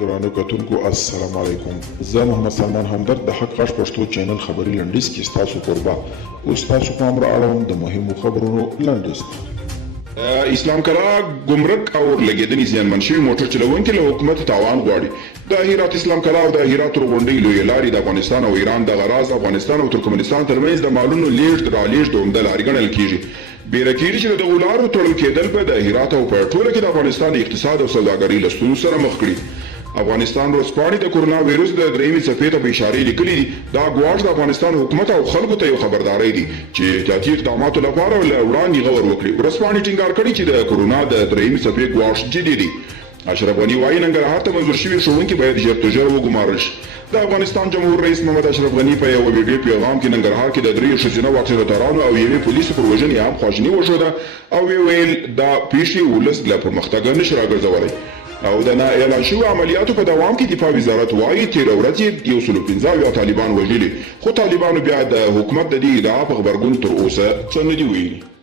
درانه کتونکو السلام علیکم. زه محمد سلمان همدرد د حق غږ پښتو چینل خبري لنډیز کې ستاسو قربا اوس تاسو پام را اړوم د مهمو خبرونو لنډیز. اسلام کلا ګمرک او لګیدنې زیانمن شوي موټر چلوونکي له حکومت تاوان غواړي. د هرات اسلام کلا او د هرات غونډۍ لویې لارې د افغانستان او ایران د غراض افغانستان او ترکمنستان ترمنځ د مالونو لیږد رالېږد د عمده لارې ګڼل کیږي. بیره کیږي چې د دغو لارو تړل کېدل به د هرات او په ټوله کې د افغانستان د اقتصاد او سوداګرۍ له ستونزو سره مخ کړي. افغانستان ورځپاڼې د کورونا ویروس د درېیمې څپې ته په اشارې لیکلي دي. دا ګواښ د افغانستان حکومت او خلکو ته یو خبرداری دی چې احتیاطي اقداماتو لپاره له وړاندې غور وکړي. ورځپاڼې ټینګار کړي چې د کورونا د درېیمې څپې ګواښ جدي دی. اشرف غني وایي ننګرهار ته منظور شوي ښوونکي باید ژر تر ژره وګمارل شي. د افغانستان جمهور رئیس محمد اشرف غني په یو ویډیو پیغام کې ننګرهار کې د دریو ښځینه واکسیناترانو او یوې پولیسو پر وژنې هم خواخوږي وښوده او ویل دا پیښې ولس له پرمختګه نشي راګرځولی. او د نا اعلان شویو عملیاتو په دوام کې دفاع وزارت وایي تېره ورځ یې 115 طالبان وژلي، خو طالبانو بیا د حکومت د دې ادعا په غبرګون تر اوسه څه نه دي ویلي.